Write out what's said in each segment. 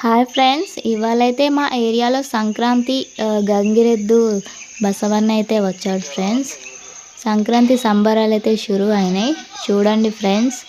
Hi friends, ఇవాళైతే మా ఏరియాలో సంక్రాంతి గంగిరెద్దు బసవన్న అయితే వచ్చాడు ఫ్రెండ్స్. సంక్రాంతి సంబరాలు అయితే షురు అయినాయి. చూడండి ఫ్రెండ్స్.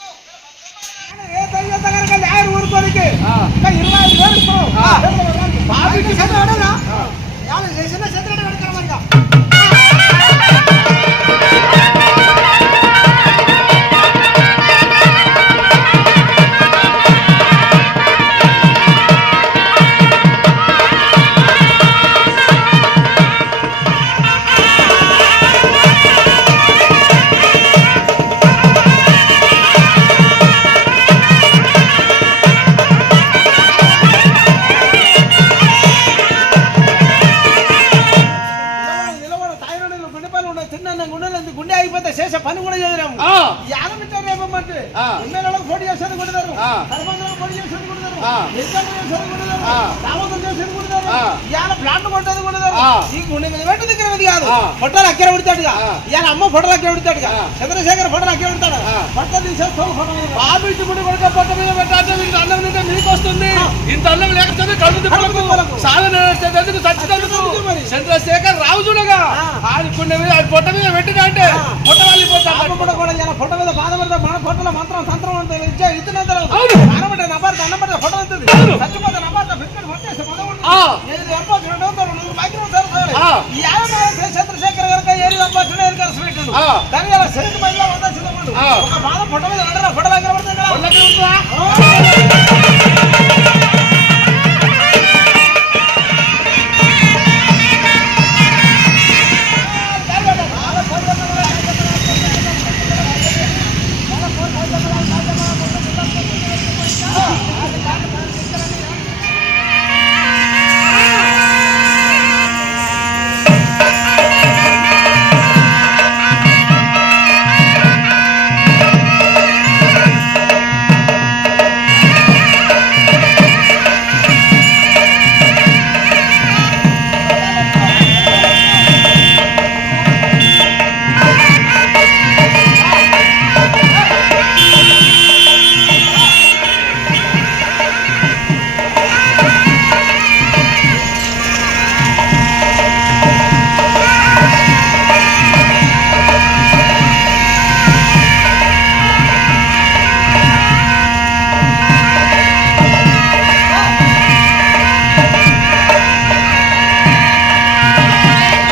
గుండె అయిపోతే చేసే పని కూడా చేయలేము. యాదమిట్టారేమంటే ఎమ్మెల్యేలకు పోటీ చేసేది కొడతారు, సర్పంచులకు పోటీ చేసేది కొడతారు, ఎన్నికలు చేసేది కొడతారు, దావతులు చేసేది కొడతారు, ఇవాళ ప్లాంట్ కొట్టేది కొడతారు. ఈ గుండె మీద పెట్టి దగ్గర మీద కాదు, ఫోటోలు అక్కడ పెడతాడుగా. ఇవాళ అమ్మ ఫోటోలు అక్కడ పెడతాడుగా, చంద్రశేఖర్ ఫోటోలు అక్కడ పెడతాడు. ఫోటో తీసేస్తాడు. బాబు ఇంటి ముందు కొడుక ఫోటో మీద పెట్టాలంటే ఇంత అన్నం తింటే మీకు వస్తుంది. ఇంత అన్నం లేకపోతే కళ్ళు తిప్పలకు సాధన చచ్చినందుకు చంద్రశేఖర్ రావు చూడగా ఆడి గుండె మీద ఫోటో మీద పెట్టినా అంటే ఫోటో వాళ్ళిపోతాడు. ఫోటో మీద బాధపడతా మన ఫోటోలో మంత్రం సంత్రం అంటే ఇస్తున్నంత నబార్త అన్నమాట ఫోటో అవుతుంది. చచ్చిపోతే నబార్త చంద్రశేఖర్ గారికి ఏరి సంపాదించిన దాని శరీర మహిళ ఒక బాధ ఫోటో మీద ఫోటో దగ్గర పడుతుంది.